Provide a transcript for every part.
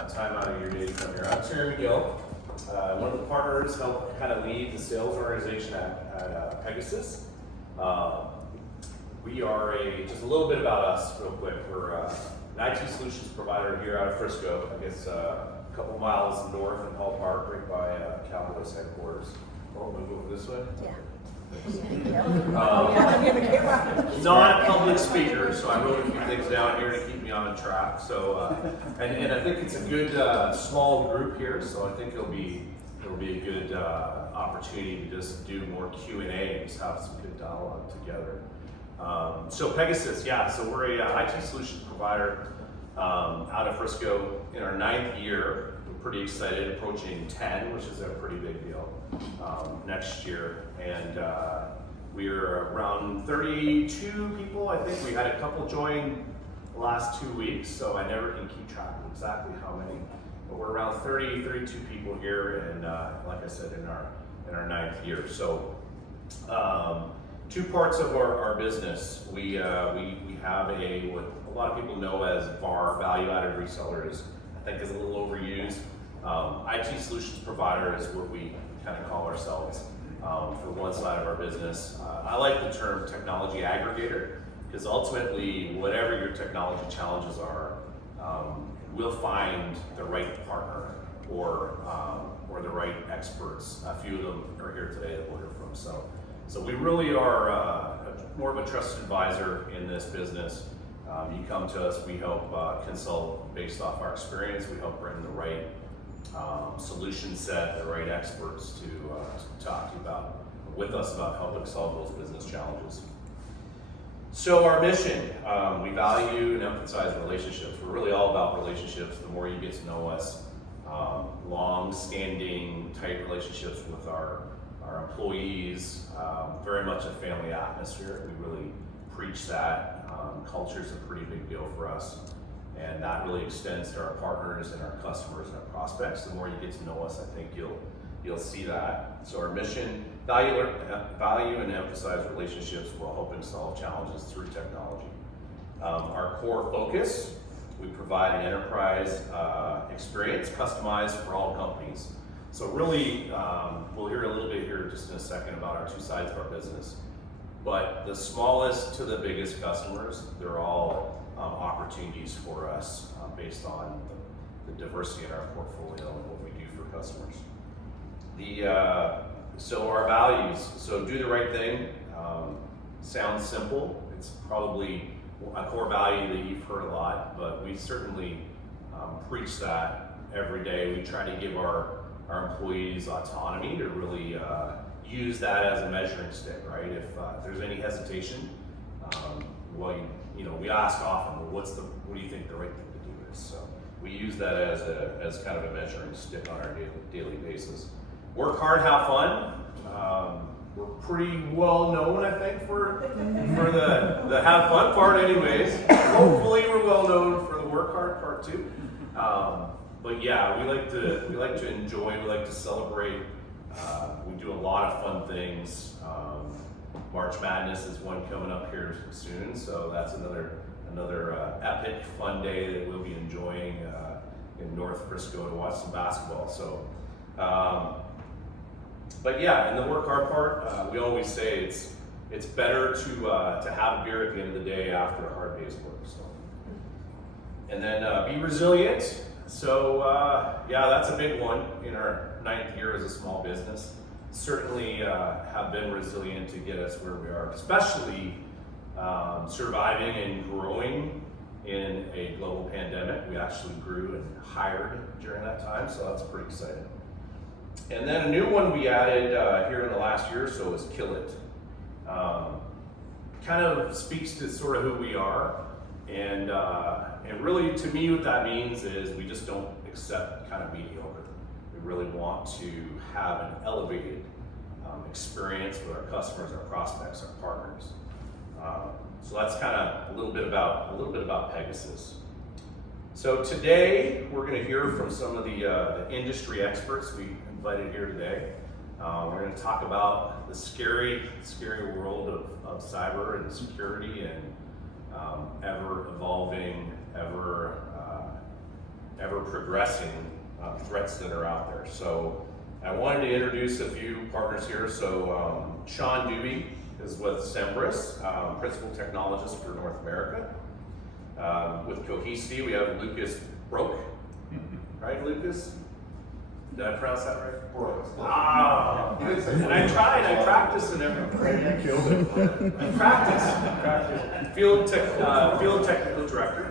time out of your day to come here. I'm Terry McGill, one of the partners, help kind of lead the sales organization at Pegasus. We are just a little bit about us real quick. We're an IT solutions provider here out of Frisco, I guess a couple miles north in Hall Park, right by Cowboys headquarters. Oh, we move this way? Yeah. Not a public speaker, so I wrote a few things down here to keep me on track. So, and I think it's a good small group here, so I think it'll be a good opportunity to just do more Q&A and just have some good dialogue together. So Pegasus, yeah, so we're a IT solutions provider out of Frisco in our 9th year. We're pretty excited, approaching 10, which is a pretty big deal next year. And we're around 32 people. I think we had a couple join the last 2 weeks, so I never can keep track of exactly how many. But we're around 32 people here, and like I said, in our 9th year. So 2 parts of our business. We have what a lot of people know as VAR, value-added resellers. I think is a little overused. IT solutions provider is what we kind of call ourselves for one side of our business. I like the term technology aggregator because ultimately, whatever your technology challenges are, we'll find the right partner or the right experts. A few of them are here today that we'll hear from. So we really are more of a trusted advisor in this business. You come to us, we help consult based off our experience. We help bring the right solution set, the right experts to talk to you with us about helping solve those business challenges. So our mission, we value and emphasize relationships. We're really all about relationships. The more you get to know us, long-standing, tight relationships with our employees, very much a family atmosphere. We really preach that. Culture is a pretty big deal for us. And that really extends to our partners and our customers and our prospects. The more you get to know us, I think you'll see that. So our mission, value and emphasize relationships while helping solve challenges through technology. Our core focus, we provide an enterprise experience customized for all companies. So really, we'll hear a little bit here just in a second about our 2 sides of our business. But the smallest to the biggest customers, they're all opportunities for us based on the diversity in our portfolio and what we do for customers. So our values, so do the right thing, sounds simple. It's probably a core value that you've heard a lot, but we certainly preach that every day. We try to give our employees autonomy to really use that as a measuring stick, right? If there's any hesitation, we ask often, well, what do you think the right thing to do is? So we use that as kind of a measuring stick on our daily basis. Work hard, have fun. We're pretty well known, I think, for the have fun part anyways. Hopefully we're well known for the work hard part too. But yeah, we like to enjoy, we like to celebrate. We do a lot of fun things. March Madness is one coming up here soon, so that's another epic fun day that we'll be enjoying in North Frisco to watch some basketball. So, but yeah, in the work hard part, we always say it's better to have a beer at the end of the day after a hard day's work. So, and then be resilient. So yeah, that's a big one in our 9th year as a small business. Certainly have been resilient to get us where we are, especially surviving and growing in a global pandemic. We actually grew and hired during that time, so that's pretty exciting. And then a new one we added here in the last year or so is Kill It. Kind of speaks to sort of who we are, and really to me what that means is we just don't accept kind of mediocre. We really want to have an elevated experience with our customers, our prospects, our partners. So that's kind of a little bit about Pegasus. So today we're going to hear from some of the industry experts we invited here today. We're going to talk about the scary world of cyber and security and ever evolving, ever we're progressing threats that are out there. So I wanted to introduce a few partners here. So Sean Dubey is with Semperis, Principal Technologist for North America. With Cohesity, we have Lucas Broke. Right, Lucas? Did I pronounce that right? Broke. Ah! And I tried, I practiced and everything. You killed it. I practiced. Field Technical Director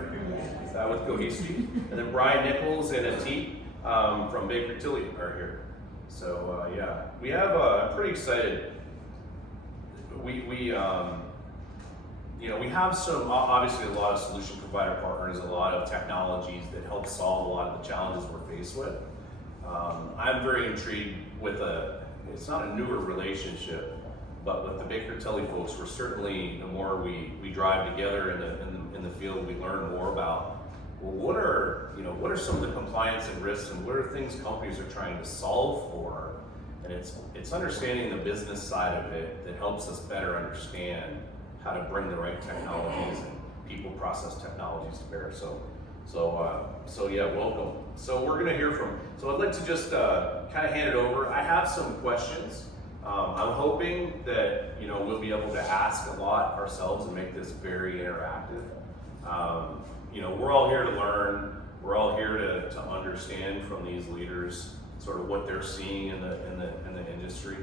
with Cohesity. And then Brian Nichols and Ateet from Baker Tilly are here. So yeah, we have, I'm pretty excited. We have some, obviously a lot of solution provider partners, a lot of technologies that help solve a lot of the challenges we're faced with. I'm very intrigued with it's not a newer relationship, but with the Baker Tilly folks, we're certainly, the more we drive together in the field, we learn more about, well, what are some of the compliance and risks and what are things companies are trying to solve for? And it's understanding the business side of it that helps us better understand how to bring the right technologies and people process technologies to bear. So yeah, welcome. So we're gonna hear from, so I'd like to just kind of hand it over. I have some questions. I'm hoping that we'll be able to ask a lot ourselves and make this very interactive. We're all here to learn. We're all here to understand from these leaders sort of what they're seeing in the industry.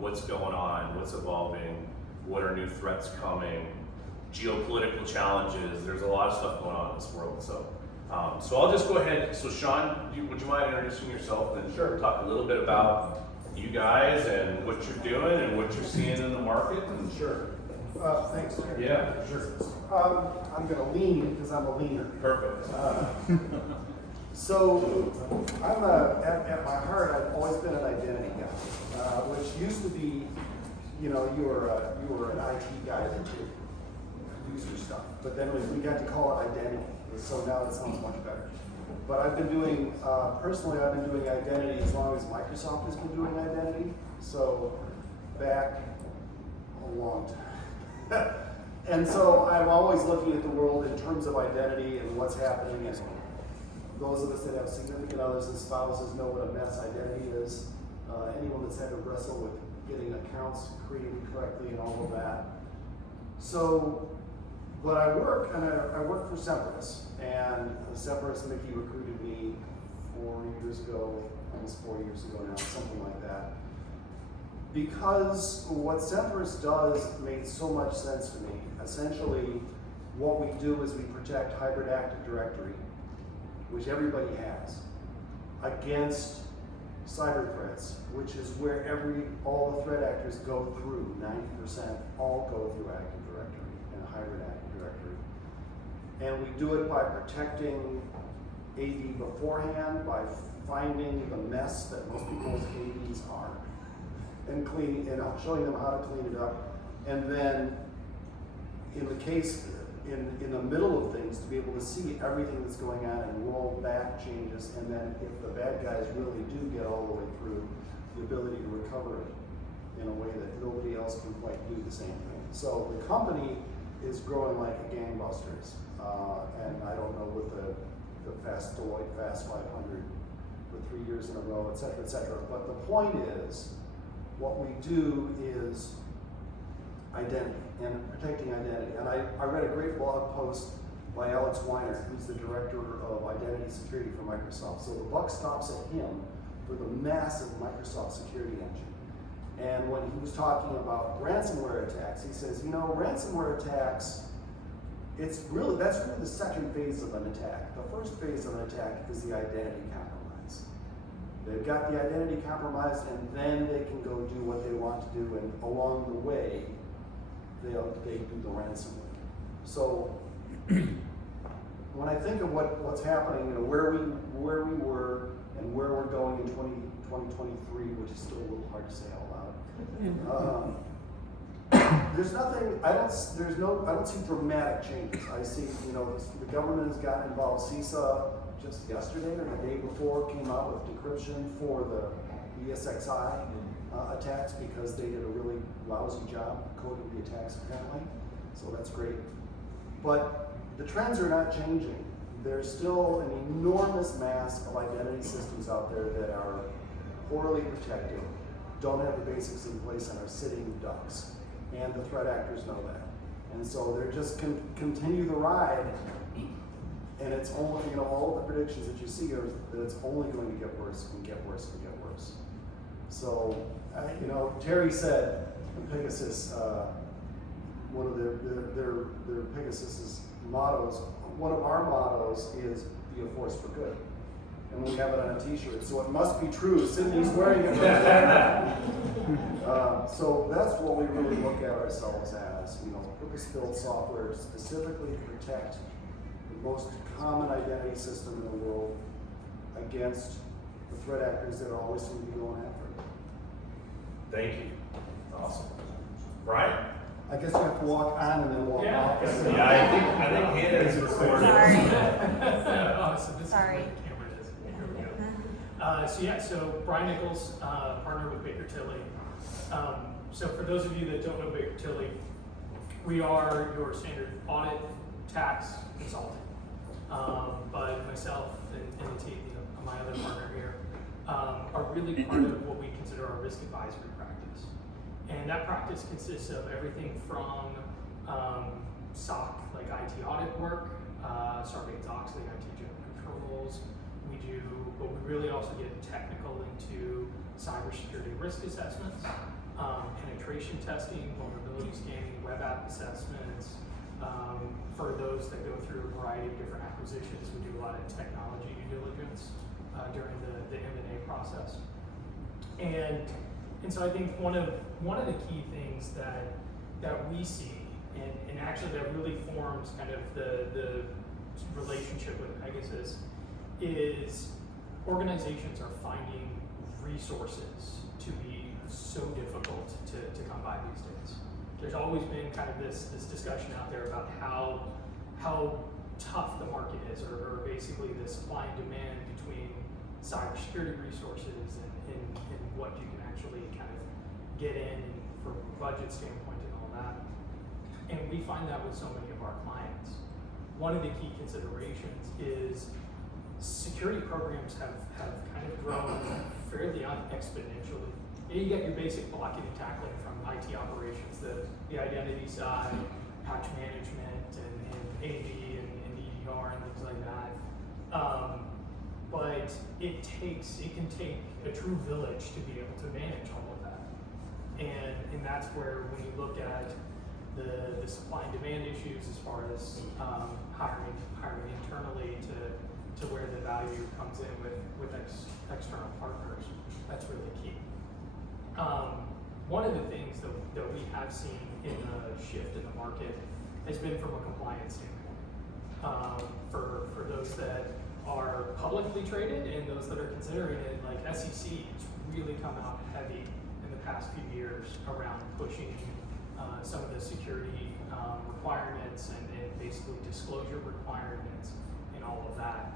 What's going on, what's evolving, what are new threats coming, geopolitical challenges. There's a lot of stuff going on in this world. So I'll just go ahead. So Sean, would you mind introducing yourself and talk a little bit about you guys and what you're doing and what you're seeing in the market? And Sure. Thanks, Larry. Yeah, sure. I'm going to lean because I'm a leaner. Perfect. So I'm at my heart, I've always been an identity guy, which used to be, you were an IT guy that did user stuff, but then we got to call it identity, so now it sounds much better. But I've been doing, personally, I've been doing identity as long as Microsoft has been doing identity, so back a long time. And so I'm always looking at the world in terms of identity and what's happening, and those of us that have significant others and spouses know what a mess identity is. Anyone that's had to wrestle with getting accounts created correctly and all of that. So, but I work for Semperis, and Semperis Mickey recruited me 4 years ago, almost 4 years ago now, something like that. Because what Semperis does made so much sense to me. Essentially, what we do is we protect hybrid Active Directory, which everybody has, against cyber threats, which is where all the threat actors go through. 90% all go through Active Directory and hybrid Active Directory. And we do it by protecting AD beforehand, by finding the mess that most people's ADs are, and cleaning and showing them how to clean it up. And then in the case, in the middle of things, to be able to see everything that's going on and roll back changes, and then if the bad guys really do get all the way through, the ability to recover it in a way that nobody else can quite do the same thing. So the company is growing like a gangbusters, and I don't know what the Deloitte Fast 500 for 3 years in a row, et cetera, et cetera. But the point is, what we do is identity and protecting identity. And I read a great blog post by Alex Weiner, who's the director of identity security for Microsoft. So the buck stops at him for the massive Microsoft security engine. And when he was talking about ransomware attacks, he says, ransomware attacks, that's really the second phase of an attack. The first phase of an attack is the identity compromise. They've got the identity compromised, and then they can go do what they want to do, and along the way, they do the ransomware. So when I think of what's happening, where we were and where we're going in 2023, which is still a little hard to say out loud. There's nothing. I don't see dramatic changes. I see, the government has gotten involved. CISA just yesterday or the day before came out with decryption for the ESXi attacks because they did a really lousy job coding the attacks apparently. So that's great. But the trends are not changing. there's still an enormous mass of identity systems out there that are poorly protected, don't have the basics in place, and are sitting ducks. And the threat actors know that. And so they're just continue the ride, and it's only, all of the predictions that you see are that it's only going to get worse and get worse and get worse. So, Terry said in Pegasus, one of their Pegasus's mottos, one of our mottos is be a force for good. And we have it on a t-shirt, so it must be true. Sydney's wearing it. So that's what we really look at ourselves as, purpose-built software specifically to protect the most common identity system in the world against the threat actors that are always going to be going after it. Thank you. Awesome. Brian? I guess you have to walk on and then walk off. Yeah, I think Hannah is recording. Sorry. So Brian Nichols, partner with Baker Tilly. So for those of you that don't know Baker Tilly, we are your standard audit tax consultant. But myself and the team, my other partner here, are really part of what we consider our risk advisory practice. And that practice consists of everything from SOC, like IT audit work, Sarbanes-Oxley, IT general controls. But we really also get technical into cybersecurity risk assessments, penetration testing, vulnerability scanning, web app assessments. For those that go through a variety of different acquisitions, we do a lot of technology due diligence during the M&A process. And so I think one of the key things that we see, and actually that really forms kind of the relationship with Pegasus, is organizations are finding resources to be so difficult to come by these days. There's always been kind of this discussion out there about how tough the market is, or basically the supply and demand between cybersecurity resources and what you can actually kind of get in from a budget standpoint and all that. And we find that with so many of our clients. One of the key considerations is security programs have kind of grown fairly exponentially. You get your basic blocking and tackling from IT operations, the identity side, patch management, and AD and EDR and things like that. But it can take a true village to be able to manage all of that. And that's where when you look at the supply and demand issues as far as hiring internally to where the value comes in with external partners, that's really key. One of the things that we have seen in the shift in the market has been from a compliance standpoint. For those that are publicly traded and those that are considering it, like SEC has really come out heavy in the past few years around pushing some of the security requirements and basically disclosure requirements and all of that.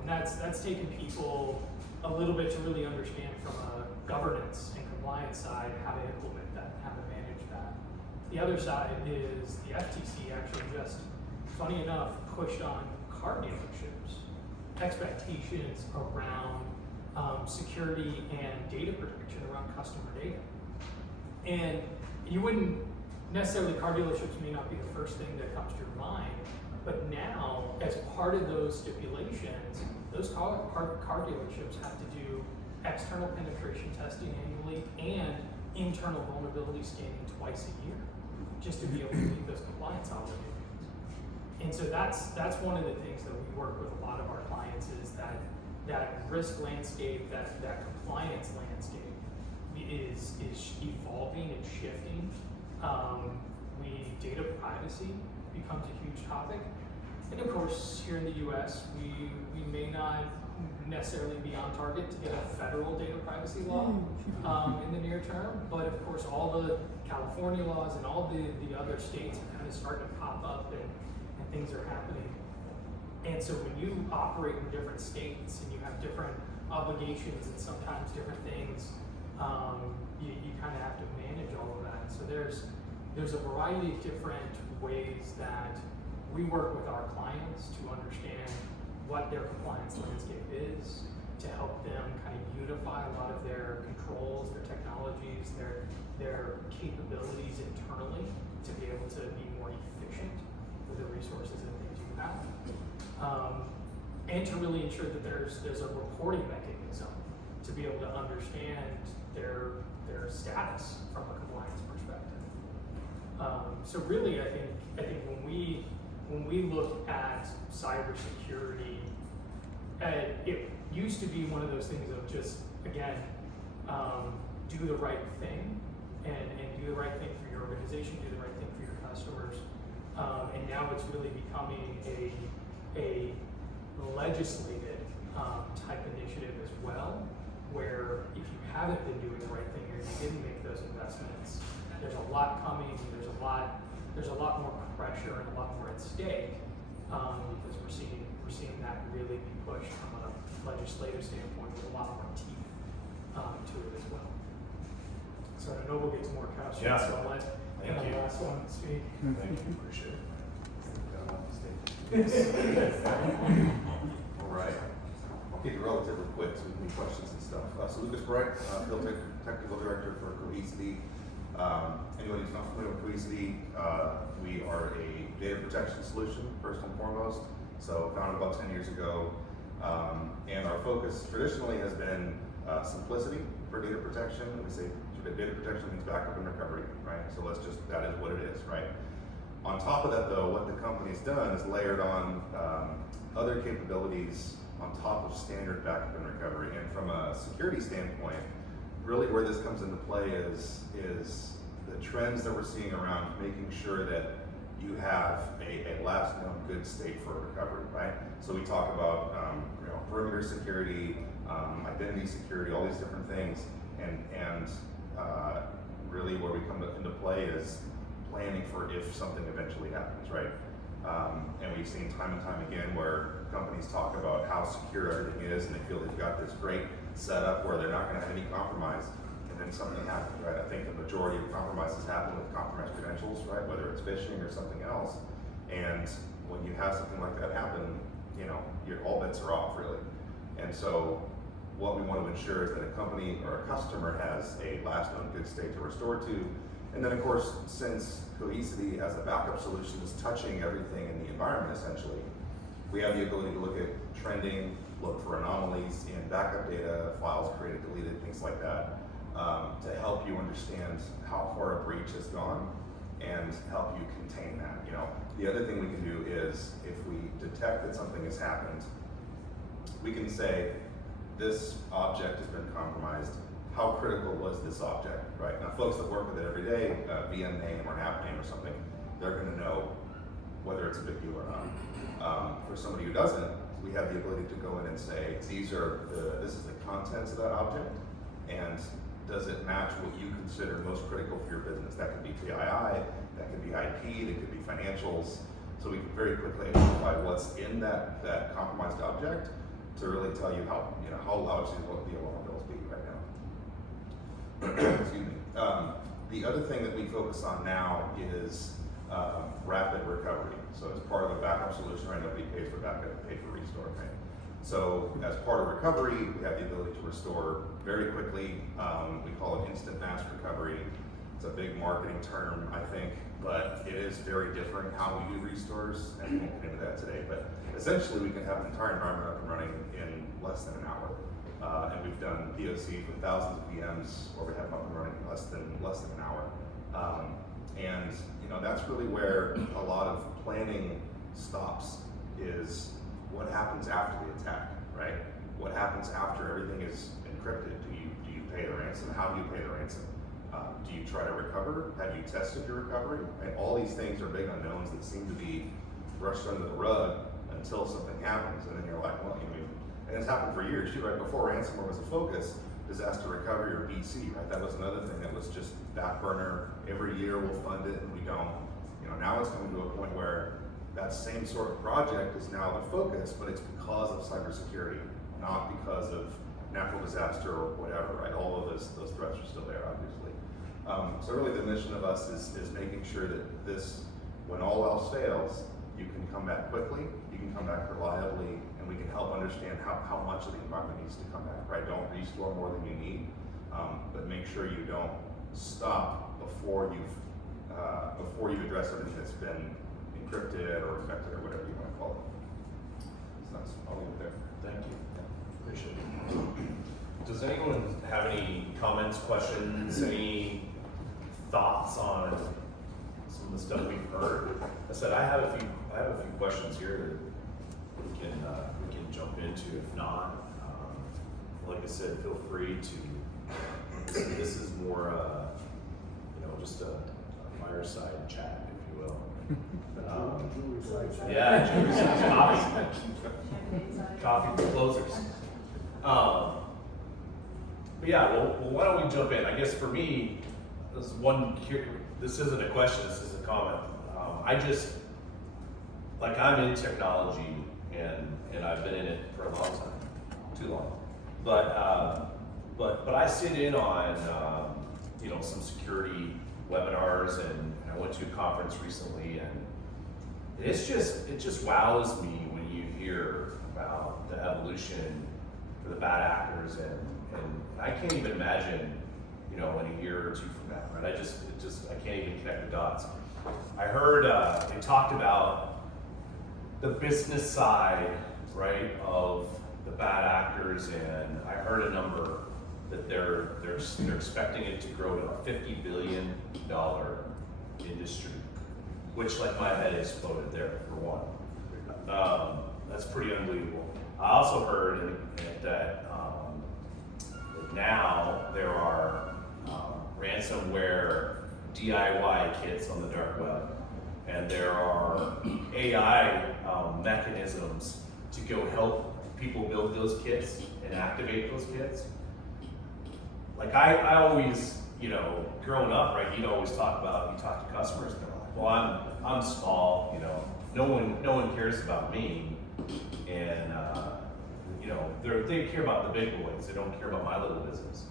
And that's taken people a little bit to really understand from a governance and compliance side how to implement that, how to manage that. The other side is the FTC actually just, funny enough, pushed on car dealerships expectations around security and data protection around customer data. And you wouldn't necessarily, car dealerships may not be the first thing that comes to your mind, but now, as part of those stipulations, those car dealerships have to do external penetration testing annually and internal vulnerability scanning twice a year, just to be able to meet those compliance obligations. And so that's one of the things that we work with a lot of our clients is that risk landscape, that compliance landscape is evolving and shifting. Data privacy becomes a huge topic. And of course, here in the US, we may not necessarily be on target to get a federal data privacy law in the near term, but of course all the California laws and all the other states are kind of starting to pop up and things are happening. And so when you operate in different states and you have different obligations and sometimes different things, you kind of have to manage all of that. So there's a variety of different ways that we work with our clients to understand what their compliance landscape is, to help them kind of unify a lot of their controls, their technologies, their capabilities internally to be able to be more efficient with the resources that they do have. And to really ensure that there's a reporting mechanism to be able to understand their status from a compliance perspective. So really, I think when we look at cybersecurity, it used to be one of those things of just, again, do the right thing and do the right thing for your organization, do the right thing for your customers. And now it's really becoming a legislated type initiative as well, where if you haven't been doing the right thing or you didn't make those investments, there's a lot coming, there's a lot more pressure and a lot more at stake, because we're seeing that really be pushed from a legislative standpoint with a lot more teeth to it as well. So I know we'll get to more questions, Yeah. so I'll let Thank the you. last one speak. Thank you, appreciate it. All right. I'll keep it relatively quick so we can do questions and stuff. So Lucas Bright, Field Technical Director for Cohesity. Anyone who's not familiar with Cohesity, we are a data protection solution, first and foremost. So founded about 10 years ago. And our focus traditionally has been simplicity for data protection. We say data protection means backup and recovery, right? So that is what it is, right? On top of that though, what the company's done is layered on other capabilities on top of standard backup and recovery. And from a security standpoint, really where this comes into play is the trends that we're seeing around making sure that you have a last known good state for recovery, right? So we talk about perimeter security, identity security, all these different things, and really where we come into play is planning for if something eventually happens, right? And we've seen time and time again where companies talk about how secure everything is and they feel they've got this great setup where they're not going to have any compromise, and then something happens, right? I think the majority of compromises happen with compromised credentials, right? Whether it's phishing or something else. And when you have something like that happen, all bets are off, really. And so what we want to ensure is that a company or a customer has a last known good state to restore to. And then of course, since Cohesity as a backup solution is touching everything in the environment essentially, we have the ability to look at trending, look for anomalies in backup data, files created, deleted, things like that, to help you understand how far a breach has gone and help you contain that. The other thing we can do is if we detect that something has happened, we can say, this object has been compromised. How critical was this object, right? Now, folks that work with it every day, VM name or an app name or something, they're going to know whether it's a big deal or not. For somebody who doesn't, we have the ability to go in and say, this is the contents of that object, and does it match what you consider most critical for your business? That could be PII, that could be IP, that could be financials. So we can very quickly identify what's in that compromised object to really tell you how large the alarm bells be right now. Excuse me. The other thing that we focus on now is rapid recovery. So as part of a backup solution, right, nobody pays for backup, they pay for restore, right? So as part of recovery, we have the ability to restore very quickly. We call it instant mass recovery. It's a big marketing term, I think, but it is very different how we do restores, and we won't get into that today. But essentially, we can have an entire environment up and running in less than an hour. And we've done POCs with thousands of VMs where we have them up and running in less than an hour. And that's really where a lot of planning stops, is what happens after the attack, right? What happens after everything is encrypted? Do you pay the ransom? How do you pay the ransom? Do you try to recover? Have you tested your recovery? Right? All these things are big unknowns that seem to be brushed under the rug until something happens, and then you're like, well, and it's happened for years too, right? Before ransomware was a focus, disaster recovery or BC, right? That was another thing that was just back burner. Every year we'll fund it and we don't. Now it's coming to a point where that same sort of project is now the focus, but it's because of cybersecurity, not because of natural disaster or whatever, right? All of those threats are still there, obviously. So really the mission of us is making sure that this, when all else fails, you can come back quickly, you can come back reliably, and we can help understand how much of the environment needs to come back, right? Don't restore more than you need, but make sure you don't stop before you address everything that's been encrypted or infected or whatever you want to call it. So that's, I'll leave it there. Thank you. Appreciate it. Does anyone have any comments, questions, any thoughts on some of the stuff we've heard? I said I have a few questions here that we can jump into. If not, like I said, feel free to. This is more, just a fireside chat, if you will. Yeah, coffee for closers. But yeah, well, why don't we jump in? I guess for me, this isn't a question, this is a comment. I'm in technology and I've been in it for a long time, too long. But I sit in on, some security webinars, and I went to a conference recently, and it just wows me when you hear about the evolution for the bad actors, and I can't even imagine, in a year or two from now, right? I can't even connect the dots. I heard they talked about the business side, right, of the bad actors, and I heard a number that they're expecting it to grow to a $50 billion industry, which my head exploded there for one. That's pretty unbelievable. I also heard that now there are ransomware DIY kits on the dark web, and there are AI mechanisms to go help people build those kits and activate those kits. I always, growing up, right, you talk to customers, and they're like, well, I'm small, no one cares about me, and they care about the big boys, they don't care about my little business.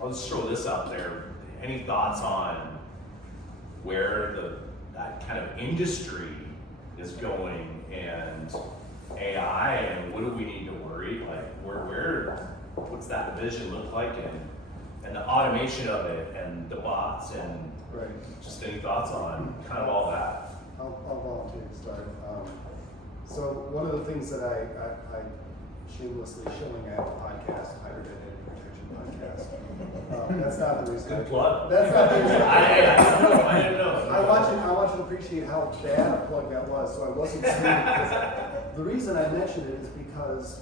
I'll just throw this out there. Any thoughts on where that kind of industry is going, and AI, and what do we need to worry? What's that vision look like, and the automation of it, and the bots, and just any thoughts on kind of all that? I'll volunteer to start. So one of the things that I shamelessly shilling at the podcast, Hybrid Identity Protection Podcast. That's not the reason. Good plug. That's not the reason. I didn't know. I want you to appreciate how bad a plug that was, so I wasn't saying. The reason I mentioned it is because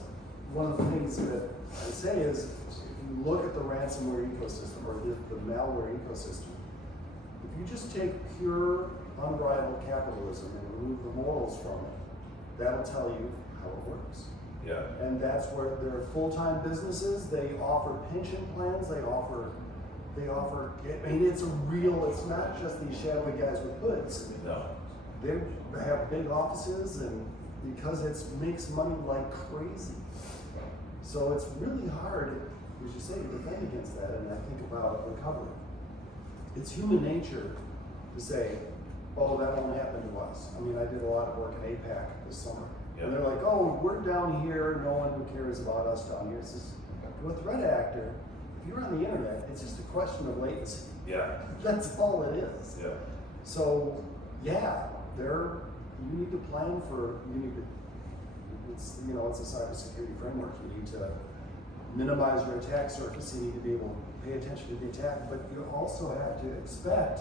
one of the things that I say is, if you look at the ransomware ecosystem or the malware ecosystem, if you just take pure unrivaled capitalism and remove the morals from it, that'll tell you how it works. Yeah. And that's where they're full-time businesses. They offer pension plans. They offer. I mean, it's not just these shadowy guys with hoods. No. They have big offices, and because it makes money like crazy. So it's really hard, as you say, to defend against that. And I think about recovery. It's human nature to say, oh, that won't happen to us. I mean, I did a lot of work in APAC this summer. Yep. And they're like, oh, we're down here, no one cares about us down here. It's just, to a threat actor, if you're on the internet, it's just a question of latency. Yeah. That's all it is. Yeah. So, yeah, you need to plan for, it's a cybersecurity framework. You need to minimize your attack surface. You need to be able to pay attention to the attack, but you also have to expect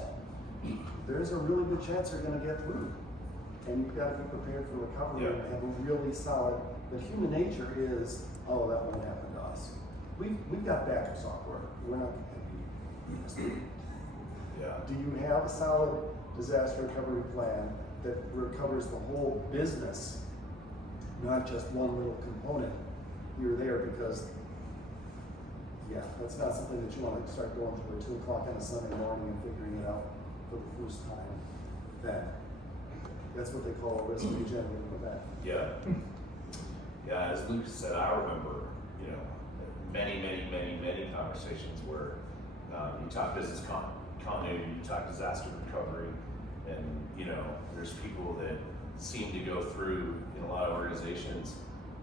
there's a really good chance they're going to get through. And you've got to be prepared for recovery and have a really solid, but human nature is, oh, that won't happen to us. We've got backup software. We're not going to be. Yeah. Do you have a solid disaster recovery plan that recovers the whole business, not just one little component here or there? Because, that's not something that you want to start going through at 2 o'clock on a Sunday morning and figuring it out for the first time. That's what they call a risk regenerative event. Yeah. Yeah, as Luke said, I remember, many conversations where you talk business continuity, you talk disaster recovery, And you know, there's people that seem to go through in a lot of organizations.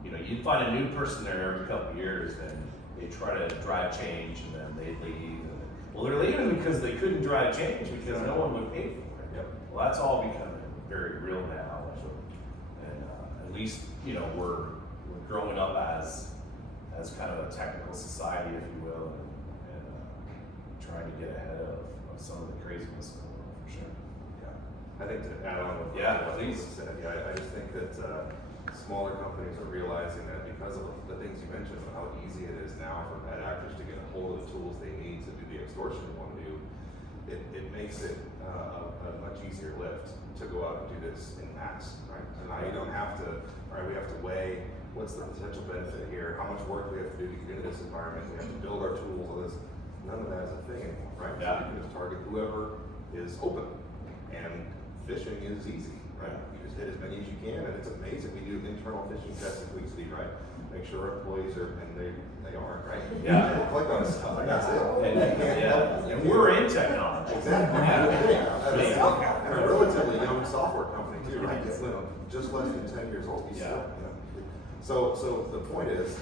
You know, you'd find a new person there every couple of years, and they try to drive change, and then they leave. And well, they're leaving because they couldn't drive change because no one would pay for it. Yep. Well, that's all becoming very real now, and at least you know we're growing up as kind of a technical society, if you will, and trying to get ahead of some of the craziness in the world for sure. Yeah, I think to add on what Yeah, please. said, I just think that smaller companies are realizing that because of the things you mentioned, how easy it is now for bad actors to get a hold of the tools they need to do the extortion they want to do, it makes it a much easier lift to go out and do this in mass, right? So now you don't have to, all right, we have to weigh what's the potential benefit here, how much work we have to do to get into this environment, we have to build our tools, all this. None of that is a thing anymore, right? Yeah. So you can just target whoever is open, and phishing is easy, right? You just hit as many as you can, and it's amazing. We do internal phishing tests at Cohesity, right? Make sure our employees are, and they aren't, right? Yeah. Click on stuff, and that's it. And we're in technology. Exactly. Yeah. And a relatively young software company too, right? It's just less than 10 years old. Yeah. So the point is,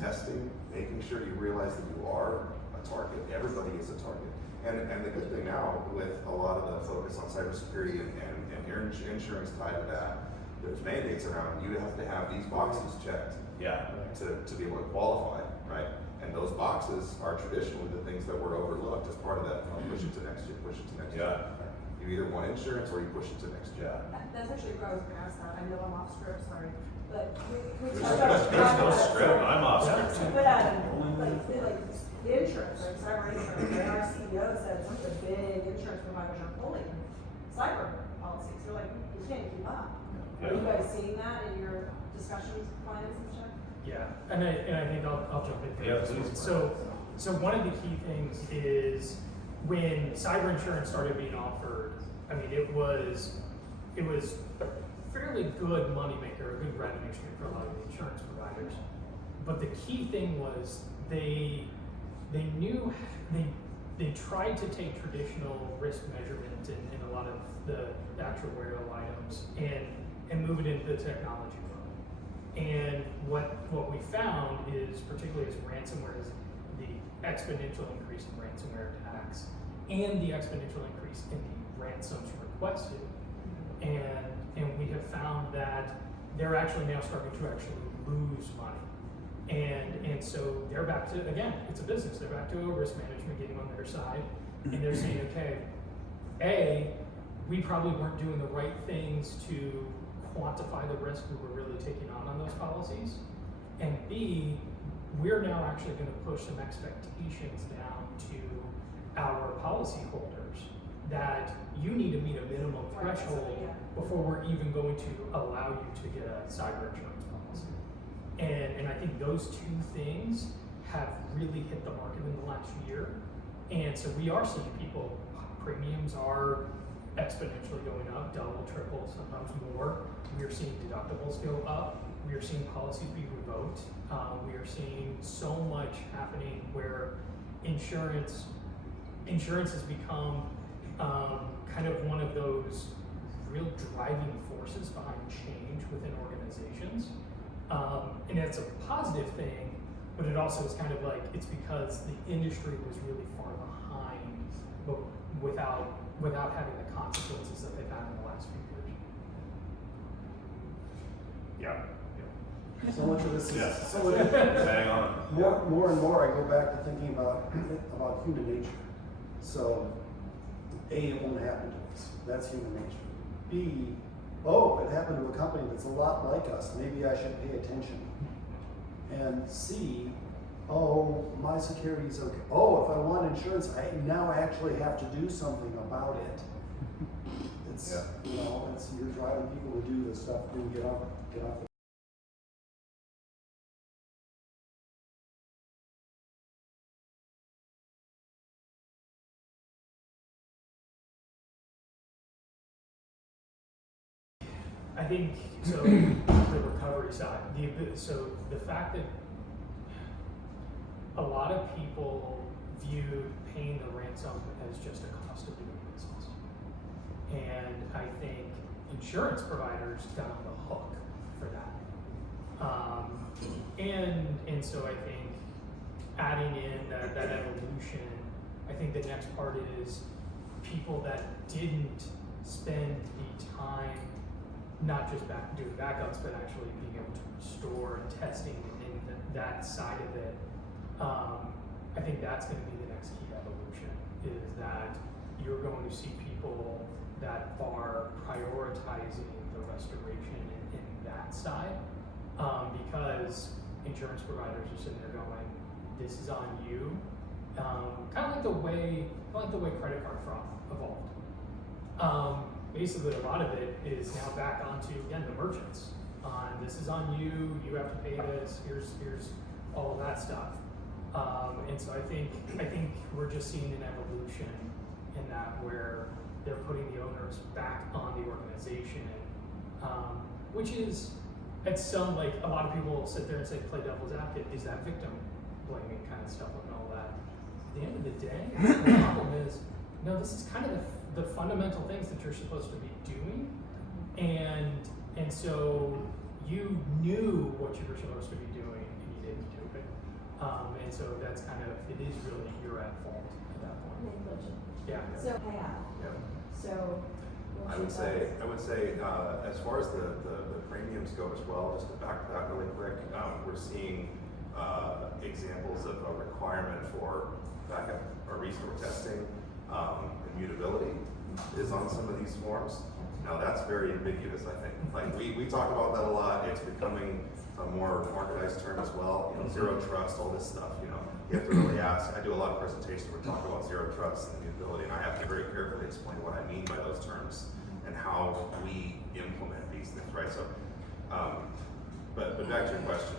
testing, making sure you realize that you are a target. Everybody is a target. And the good thing now, with a lot of the focus on cybersecurity and your insurance tied to that, there's mandates around you have to have these boxes checked Yeah. to be able to qualify, right? And those boxes are traditionally the things that were overlooked as part of that push it to next year, push it to next year. You either want insurance or you push it to next year. That's actually what I was gonna ask that. I know I'm off script, sorry. But we There's talked about. no script. I'm off script. But, like the insurance, like cyber insurance, like our CEO said some of the big insurance providers are pulling cyber policies. They're like, we can't keep up. Are you guys seeing that in your discussions with clients and stuff? Yeah, and I think I'll jump in. Yeah, please. So one of the key things is when cyber insurance started being offered, I mean, it was a fairly good moneymaker, a good revenue stream for a lot of the insurance providers. But the key thing was they knew they tried to take traditional risk measurement in a lot of the actuarial items and move it into the technology world. And what we found is, particularly as ransomware is the exponential increase in ransomware attacks and the exponential increase in the ransoms requested. And we have found that they're actually now starting to actually lose money. And so they're back to, again, it's a business, they're back to a risk management game on their side. And they're saying, okay, A, we probably weren't doing the right things to quantify the risk we were really taking on those policies. And B, we're now actually going to push some expectations down to our policyholders that you need to meet a minimum threshold before we're even going to allow you to get a cyber insurance policy. And I think those two things have really hit the market in the last year. And so we are seeing people, premiums are exponentially going up, double, triple, sometimes more. We are seeing deductibles go up. We are seeing policies be revoked. We are seeing so much happening where insurance has become kind of one of those real driving forces behind change within organizations. And it's a positive thing, but it also is kind of like, it's because the industry was really far behind, but without having the consequences that they've had in the last few years. Yeah. So much of this is, Yeah. so much, Bang on. more and more I go back to thinking about human nature. So, A, it won't happen to us. That's human nature. B, oh, it happened to a company that's a lot like us. Maybe I should pay attention. And C, oh, my security is okay. Oh, if I want insurance, I now actually have to do something about it. It's, you know, it's, you're driving people to do this stuff, and get off the I think, so the recovery side, so the fact that a lot of people viewed paying the ransom as just a cost of doing business. And I think insurance providers got on the hook for that. And so I think adding in that evolution, I think the next part is people that didn't spend the time, not just doing backups, but actually being able to restore and testing and that side of it. I think that's going to be the next key evolution, is that you're going to see people that are prioritizing the restoration in that side, because insurance providers are sitting there going, this is on you. Kind of like the way credit card fraud evolved. Basically, a lot of it is now back onto, again, the merchants. This is on you. You have to pay this. Here's all of that stuff. And so I think we're just seeing an evolution in that, where they're putting the owners back on the organization, which is, at some, like, a lot of people sit there and say, play devil's advocate, is that victim blaming kind of stuff and all that. At the end of the day, the problem is, no, this is kind of the fundamental things that you're supposed to be doing, and so you knew what you were supposed to be doing and you didn't do it, and so that's kind of, it is really, you're at fault at that point. Yeah. So, so. I would say, as far as the premiums go as well, just to back that really quick, we're seeing examples of a requirement for backup or restore testing. Immutability is on some of these forms. Now that's very ambiguous, I think. Like we talk about that a lot. It's becoming a more marketized term as well. You know, zero trust, all this stuff. You know, you have to really ask. I do a lot of presentations where we talk about zero trust and immutability, and I have to very carefully explain what I mean by those terms and how we implement these things, right? So, but back to your question,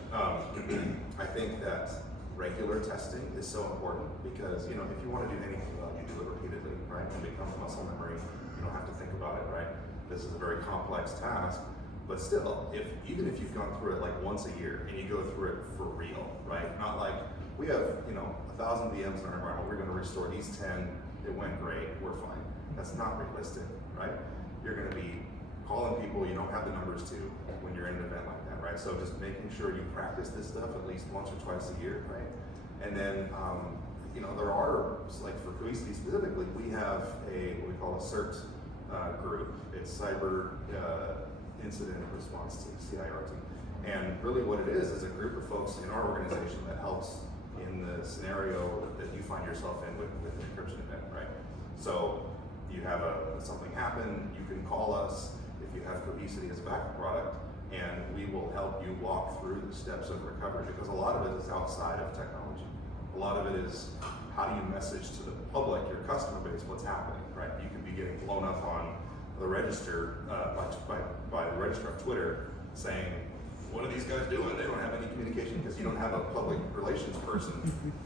I think that regular testing is so important, because, you know, if you want to do anything well, you do it repeatedly, right? When it becomes muscle memory, you don't have to think about it, right? This is a very complex task, but still, even if you've gone through it like once a year and you go through it for real, right? Not like, we have, you know, 1,000 VMs in our environment, we're going to restore these 10, it went great, we're fine. That's not realistic, right? You're going to be calling people you don't have the numbers to when you're in an event like that, right? So just making sure you practice this stuff at least once or twice a year, right? And then, you know, there are, like for Cohesity specifically, we have what we call a CERT group. It's Cyber Incident Response Team, CIRT. And really what it is a group of folks in our organization that helps in the scenario that you find yourself in with an encryption event, right? So you have something happen, you can call us if you have Cohesity as a backup product, and we will help you walk through the steps of recovery, because a lot of it is outside of technology. A lot of it is, how do you message to the public, your customer base, what's happening, right? You could be getting blown up on the register by the register of Twitter saying, what are these guys doing? They don't have any communication, because you don't have a public relations person,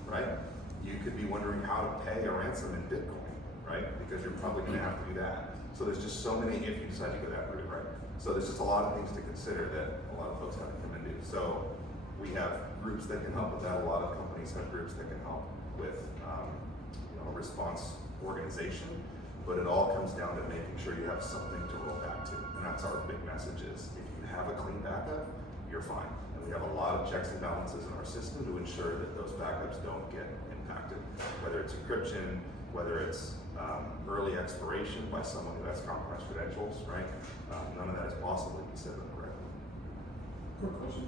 right? You could be wondering how to pay a ransom in Bitcoin, right? Because you're probably going to have to do that. So there's just so many, if you decide to go that route, right? So there's just a lot of things to consider that a lot of folks haven't come into. So we have groups that can help with that. A lot of companies have groups that can help with you know, response organization. But it all comes down to making sure you have something to roll back to. And that's our big message is, if you have a clean backup, you're fine. And we have a lot of checks and balances in our system to ensure that those backups don't get impacted. Whether it's encryption, whether it's early expiration by someone who has compromised credentials, right? None of that is possible if you set them correctly. Quick question.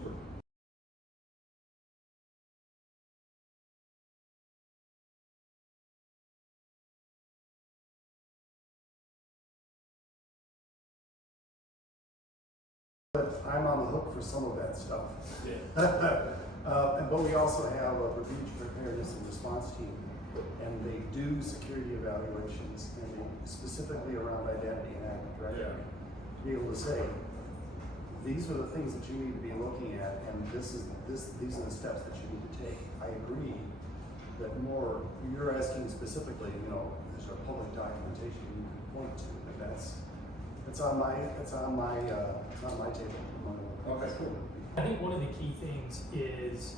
But I'm on the hook for some of that stuff. Yeah. But we also have a breach preparedness and response team, and they do security evaluations, and specifically around identity and active directory. To be able to say, these are the things that you need to be looking at, and these are the steps that you need to take. I agree that you're asking specifically, you know, is there public documentation you can point to, and it's on my table. Okay, cool. I think one of the key things is,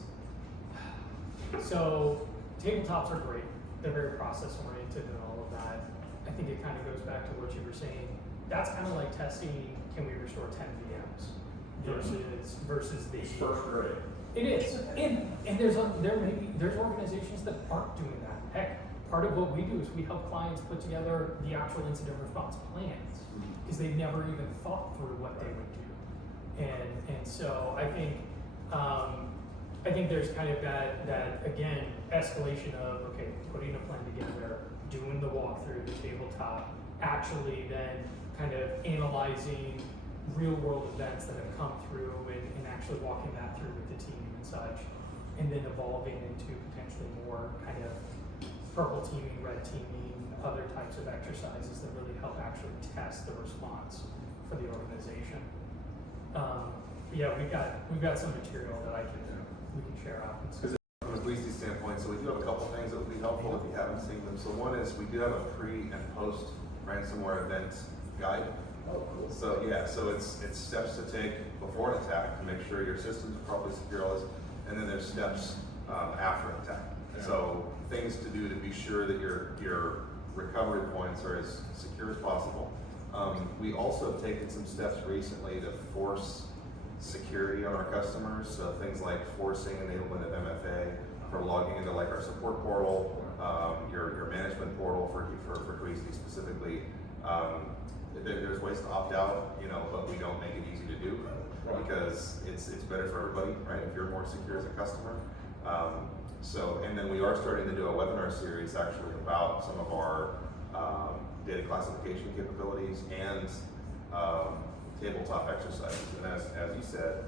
so tabletops are great. They're very process oriented and all of that. I think it kind of goes back to what you were saying. That's kind of like testing, can we restore 10 VMs versus the. It's first grade. It is, and there's organizations that aren't doing that. Heck, part of what we do is we help clients put together the actual incident response plans because they've never even thought through what they would do. And so I think there's kind of that again escalation of okay, putting a plan together, doing the walkthrough, the tabletop, actually then kind of analyzing real world events that have come through and actually walking that through with the team and such, and then evolving into potentially more kind of purple teaming, red teaming, other types of exercises that really help actually test the response for the organization. Yeah, we've got some material that we can share out. From a Cohesity standpoint, so we do have a couple things that would be helpful if you haven't seen them. So one is we do have a pre and post ransomware event guide. Oh, cool. So yeah, so it's steps to take before an attack to make sure your systems are properly secure, and then there's steps after an attack. Yeah. So things to do to be sure that your recovery points are as secure as possible. We also have taken some steps recently to force security on our customers. So things like forcing enablement of MFA for logging into like our support portal, your management portal for Cohesity specifically. There's ways to opt out, but we don't make it easy to do because it's better for everybody, right? If you're more secure as a customer. And then we are starting to do a webinar series actually about some of our data classification capabilities and tabletop exercises. And as you said,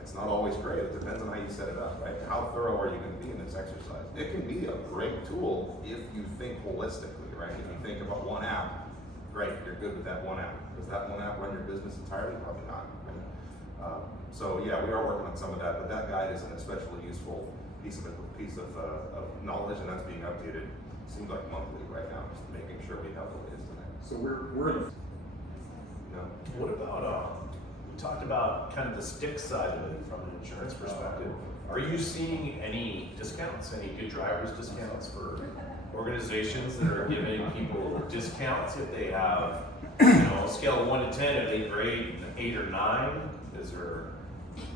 it's not always great. It depends on how you set it up, right? How thorough are you going to be in this exercise? It can be a great tool if you think holistically, right? If you think about one app, great, you're good with that one app. Does that one app run your business entirely? Probably not. Right? So yeah, we are working on some of that, but that guide is an especially useful piece of knowledge, and that's being updated. Seems like monthly right now, just making sure we know what it is today. So we're in What about, we talked about kind of the stick side of it from an insurance perspective. Are you seeing any discounts, any good drivers discounts for organizations that are giving people discounts if they have, a scale of 1 to 10, if they grade an 8 or 9? Is there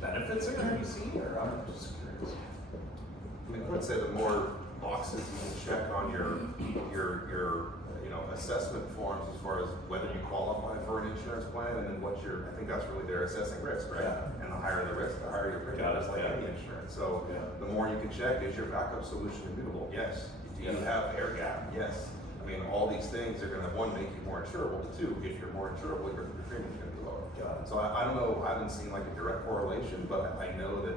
benefits there you see, or I'm just curious? I would say the more boxes you can check on your assessment forms as far as whether you qualify for an insurance plan, and then I think that's really their assessing risk, right? Yeah. And the higher the risk, the higher your premium, just like any insurance. So the more you can check, is your backup solution immutable? Yes. Do you have air gap? Yes. I mean, all these things are going to, one, make you more insurable, but two, if you're more insurable, your premium's going to be lower. So I don't know, I haven't seen like a direct correlation, but I know that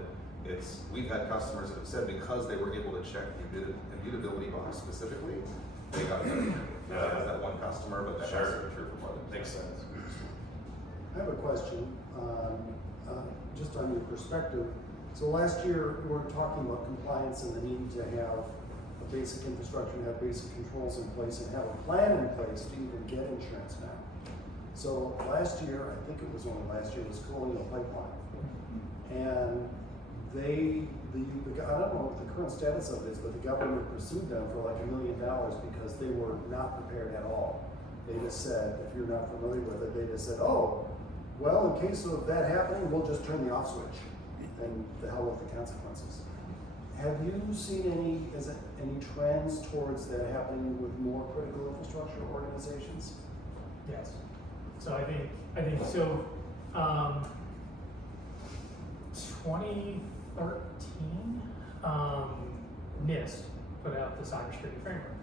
we've had customers that have said because they were able to check the immutability box specifically, they got a better premium. That was that one customer, but that's also true for more than Makes sense. I have a question, just on your perspective. So last year, we were talking about compliance and the need to have a basic infrastructure and have basic controls in place and have a plan in place to even get insurance now. So last year, I think it was only last year, was Colonial Pipeline. And I don't know what the current status of it is, but the government pursued them for like $1 million because they were not prepared at all. They just said, if you're not familiar with it, they just said, oh, well, in case of that happening, we'll just turn the off switch and the hell with the consequences. Have you seen any trends towards that happening with more critical infrastructure organizations? Yes. So I think so. 2013, NIST put out the cybersecurity framework,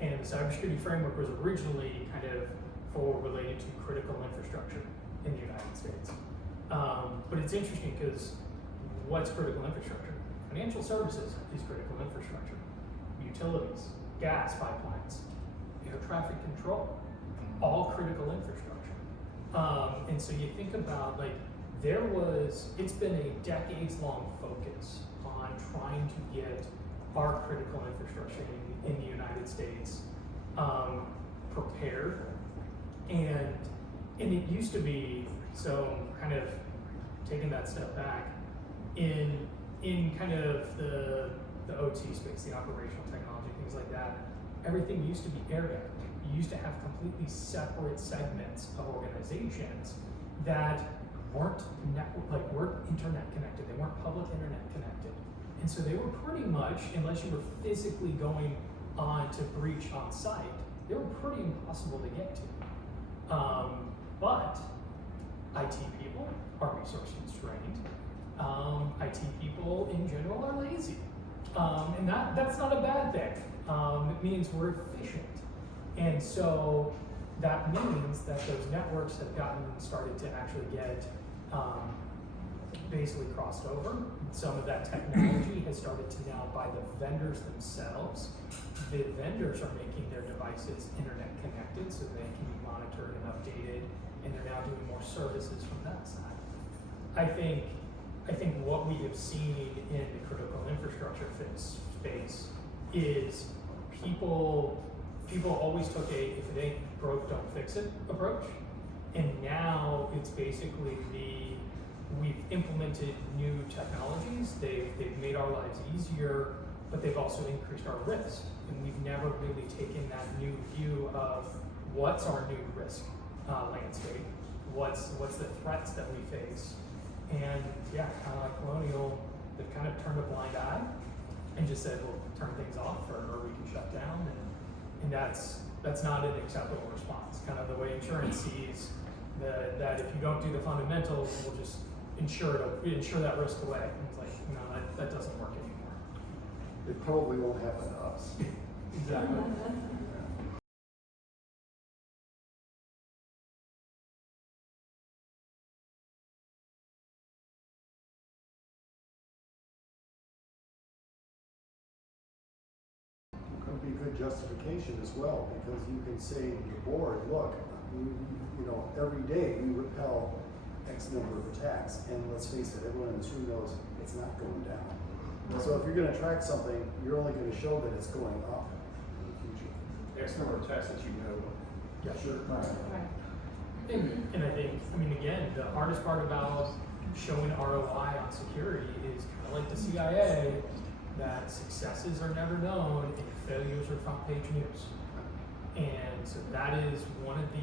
and the cybersecurity framework was originally kind of related to critical infrastructure in the United States. But it's interesting because what's critical infrastructure? Financial services is critical infrastructure. Utilities, gas pipelines, air traffic control, all critical infrastructure. And so you think about it's been a decades-long focus on trying to get our critical infrastructure in the United States prepared. And it used to be, so kind of taking that step back, in kind of the OT space, the operational technology, things like that, everything used to be air gapped. you used to have completely separate segments of organizations that weren't weren't internet connected. They weren't public internet connected. And so they were pretty much, unless you were physically going on to breach on site, they were pretty impossible to get to. But IT people are resource constrained. IT people in general are lazy. And that's not a bad thing. It means we're efficient. And so that means that those networks have started to actually get basically crossed over. Some of that technology has started to now, by the vendors themselves, the vendors are making their devices internet connected so they can be monitored and updated, and they're now doing more services from that side. I think what we have seen in the critical infrastructure space is people always took a if it ain't broke, don't fix it approach. And now it's basically we've implemented new technologies, they've made our lives easier, but they've also increased our risk. And we've never really taken that new view of what's our new risk landscape, what's the threats that we face. And yeah, kind of like Colonial, they've kind of turned a blind eye and just said, we'll turn things off or we can shut down. And that's not an acceptable response. Kind of the way insurance sees that if you don't do the fundamentals, we'll just insure that risk away. And it's like, no, that doesn't work anymore. It probably won't happen to us. Exactly. Could be good justification as well, because you can say to the board, look, every day we repel X number of attacks, and let's face it, everyone in this room knows it's not going down. So if you're going to track something, you're only going to show that it's going up in the future. X number of attacks that you know. Yeah. Sure. And I think, again, the hardest part about showing ROI on security is kind of like the CIA, that successes are never known and failures are front page news. And so that is one of the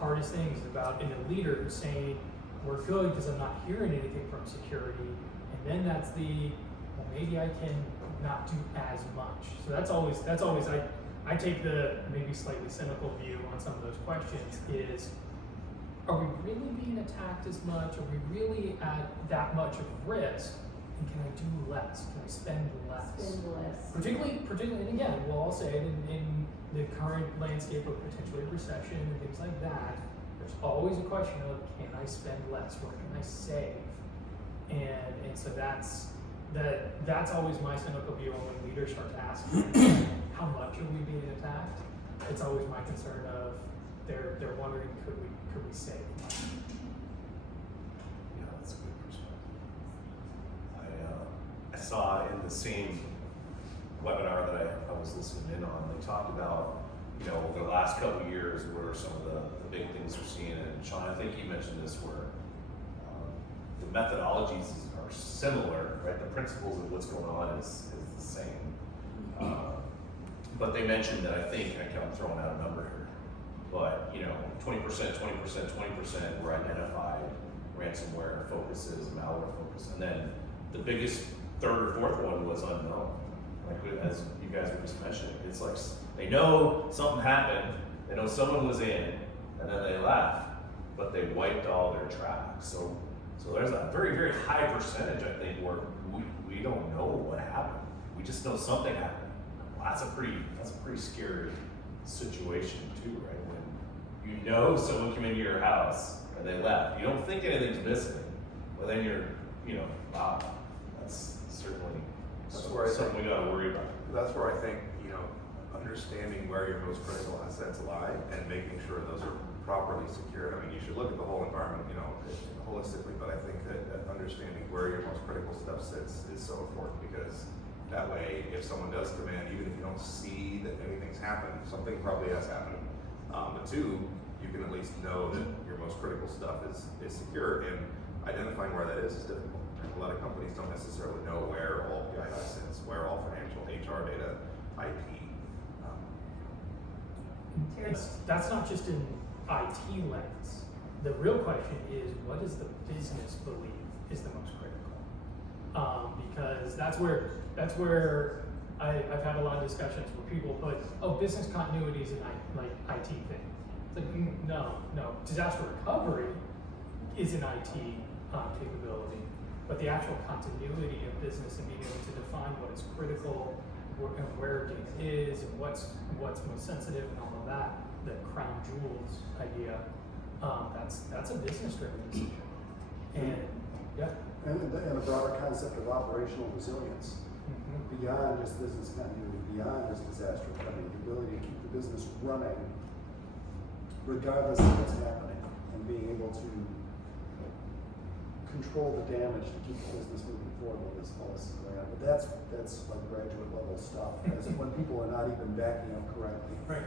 hardest things about a leader who's saying, we're good because I'm not hearing anything from security. And then that's well, maybe I can not do as much. So that's always I take the maybe slightly cynical view on some of those questions is, are we really being attacked as much? Are we really at that much of risk? And can I do less? Can I spend less? Particularly, and again, we'll all say it in the current landscape of potentially recession and things like that, there's always a question of, can I spend less? What can I save? And so that's always my cynical view on when leaders start to ask how much are we being attacked. It's always my concern of they're wondering, could we save money? Yeah, that's a good perspective. I saw in the same webinar that I was listening in on, they talked about, over the last couple of years, what are some of the big things we're seeing. And Sean, I think you mentioned this, where the methodologies are similar, right? The principles of what's going on is the same. But they mentioned that, I think, I'm throwing out a number here, but 20%, 20%, 20% were identified ransomware focuses, malware focus, and then the biggest third or fourth one was unknown. Like as you guys were just mentioning, it's like they know something happened, they know someone was in, and then they left, but they wiped all their tracks. So there's a very, very high percentage, I think, where we don't know what happened. We just know something happened. Well, that's a pretty scary situation too, right? When someone came into your house and they left, you don't think anything's missing, but then you're, wow, that's certainly something we got to worry about. That's where I think, understanding where your most critical assets lie and making sure those are properly secured. I mean, you should look at the whole environment, holistically, but I think that understanding where your most critical stuff sits is so important, because that way, if someone does come in, even if you don't see that anything's happened, something probably has happened. But two, you can at least know that your most critical stuff is secure, and identifying where that is difficult. A lot of companies don't necessarily know where all PII sits, where all financial HR data, IP. That's not just an IT lens. The real question is, what does the business believe is the most critical? Because that's where I've had a lot of discussions where people put, oh, business continuity is an IT thing. It's like, no. Disaster recovery is an IT capability, but the actual continuity of business and being able to define what is critical and where data is and what's most sensitive and all of that, the crown jewels idea, that's a business-driven decision. And yeah. And a broader concept of operational resilience, beyond just business continuity, beyond just disaster recovery, the ability to keep the business running regardless of what's happening, and being able to control the damage to keep the business moving forward with this policy going on. But that's like graduate level stuff. That's when people are not even backing up correctly. Right.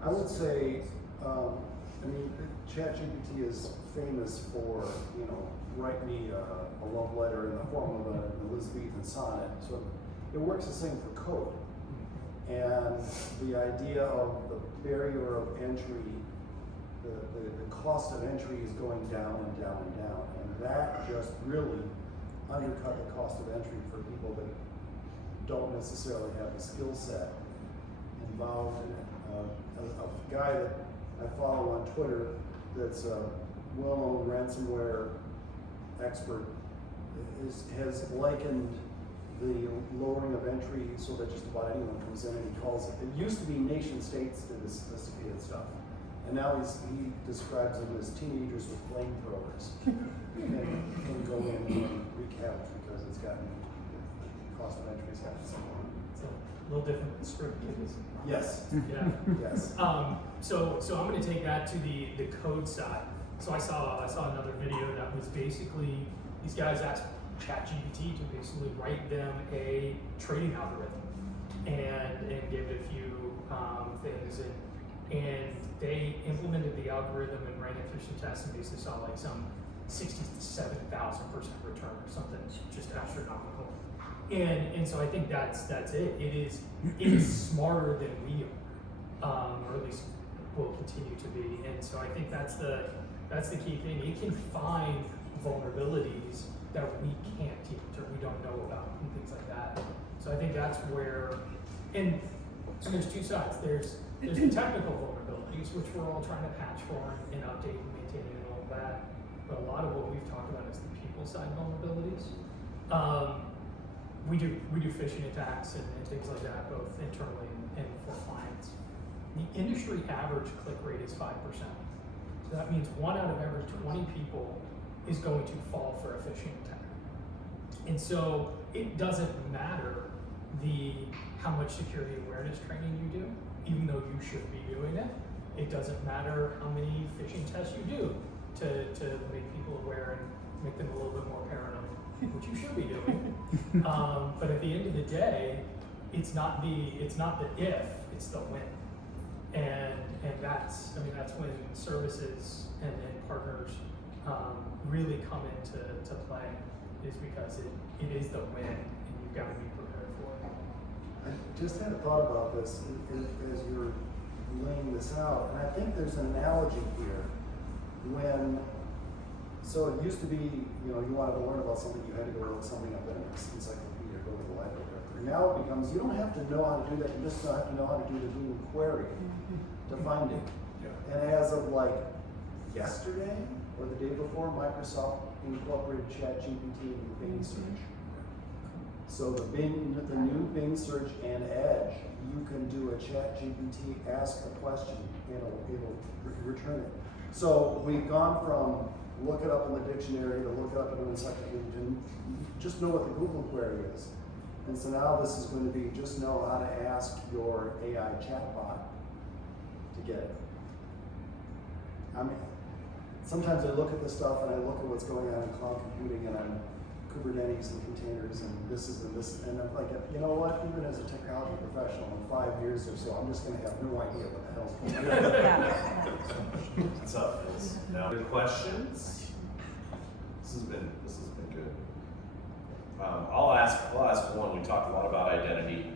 I would say, ChatGPT is famous for, write me a love letter in the form of an Elizabethan sonnet. So it works the same for code. And the idea of the barrier of entry, the cost of entry is going down and down and down. And that just really undercut the cost of entry for people that don't necessarily have the skill set involved in it. A guy that I follow on Twitter that's a well-known ransomware expert has likened the lowering of entry so that just about anyone comes in, and he calls it used to be nation states did this sophisticated stuff, and now he describes them as teenagers with flamethrowers can go in and wreak havoc because the cost of entry has gotten so low. It's a little different than script kids. Yes. Yeah. Yes. So I'm going to take that to the code side. So I saw another video that was basically these guys asked ChatGPT to basically write them a trading algorithm and gave it a few things, and they implemented the algorithm and ran it through some tests and basically saw like some 67,000% return or something just astronomical. And so I think that's it. It is smarter than we are, or at least will continue to be. And so I think that's the key thing. It can find vulnerabilities that we can't teach or we don't know about and things like that. So I think that's where, and there's two sides. There's the technical vulnerabilities, which we're all trying to patch for and update and maintain and all of that. But a lot of what we've talked about is the people side vulnerabilities. We do phishing attacks and things like that, both internally and for clients. The industry average click rate is 5%. So that means 1 out of every 20 people is going to fall for a phishing attack. And so it doesn't matter how much security awareness training you do, even though you should be doing it. It doesn't matter how many phishing tests you do to make people aware and make them a little bit more paranoid, which you should be doing. But at the end of the day, it's not the if, it's the when. And that's when services and partners really come into play, is because it is the when, and you've got to be prepared for it. I just had a thought about this as you're laying this out, and I think there's an analogy here. So it used to be, you wanted to learn about something, you had to go look something up in an encyclopedia, go to the library. And now it becomes, you don't have to know how to do that, you just have to know how to do the Google query to find it. Yeah. And as of like yesterday or the day before, Microsoft incorporated ChatGPT into Bing search. So the new Bing search and Edge, you can do a ChatGPT, ask a question, it'll return it. So we've gone from look it up in the dictionary to look it up in an encyclopedia, and just know what the Google query is. And so now this is going to be just know how to ask your AI chatbot to get it. I mean, sometimes I look at this stuff and I look at what's going on in cloud computing, and Kubernetes and containers and this, and I'm like, you know what, even as a technology professional in 5 years or so, I'm just gonna have no idea what the hell's going on. What's up, Phils? Now, other questions? This has been good. I'll ask one. We talked a lot about identity.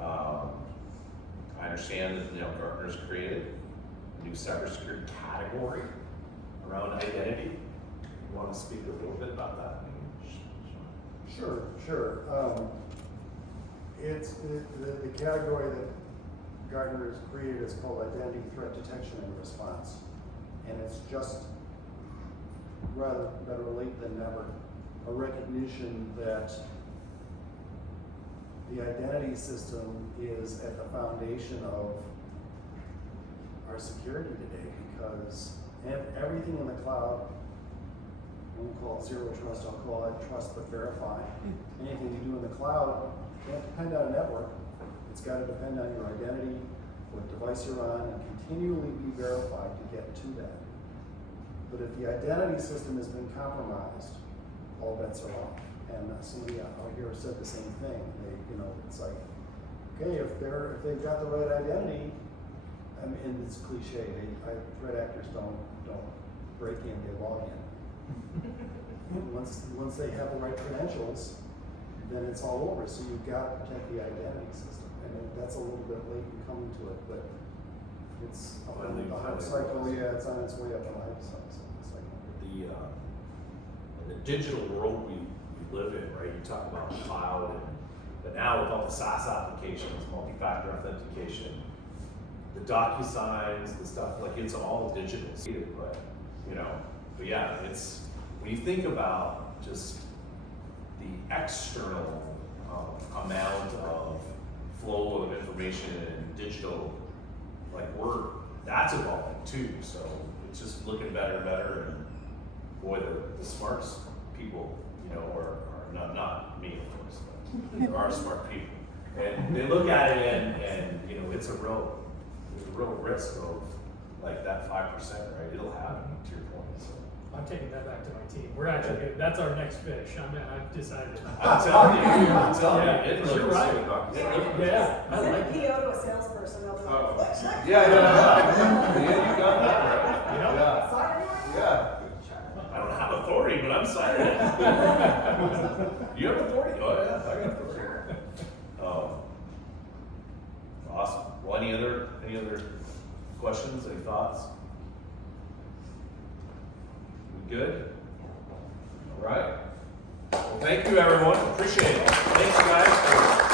I understand that Gartner's created a new cybersecurity category around identity. You want to speak a little bit about that? Sure. The category that Gartner has created is called Identity Threat Detection and Response. And it's just, rather better late than never, a recognition that the identity system is at the foundation of our security today, because everything in the cloud, I won't call it zero trust, I'll call it trust but verify. Anything you do in the cloud can't depend on a network. It's got to depend on your identity, what device you're on, and continually be verified to get to that. But if the identity system has been compromised, all bets are off. And somebody out here said the same thing. It's like, okay, if they've got the right identity, and it's cliche. Threat actors don't break in; they log in. Once they have the right credentials, then it's all over. So you've got to protect the identity system, and that's a little bit late in coming to it, but it's up on the hype cycle. Yeah, it's on its way up on the hype cycle. The digital world we live in, right? You talk about the cloud, but now with all the SaaS applications, multi-factor authentication, the DocuSigns, the stuff, like it's all digital. But yeah, it's, when you think about just the external amount of flow of information and digital, that's evolving too. So it's just looking better and better. And boy, the smartest people, are not me, of course, but there are smart people. And they look at it and there's a real risk of like that 5%, right? It'll happen, to your point. So I'm taking that back to my team. We're actually, that's our next fish. I've decided. I'm telling you, Yeah, it you're looks right. Yeah. I Send like a it. PO to a salesperson, they'll be like, Yeah, you got that right. Yeah. sorry. Yeah. I don't have authority, but I'm signing it. You have authority? Oh yeah, I got authority. Awesome. Well, any other questions? Any thoughts? We good? All right. Well, thank you, everyone. Appreciate it. Thanks, guys.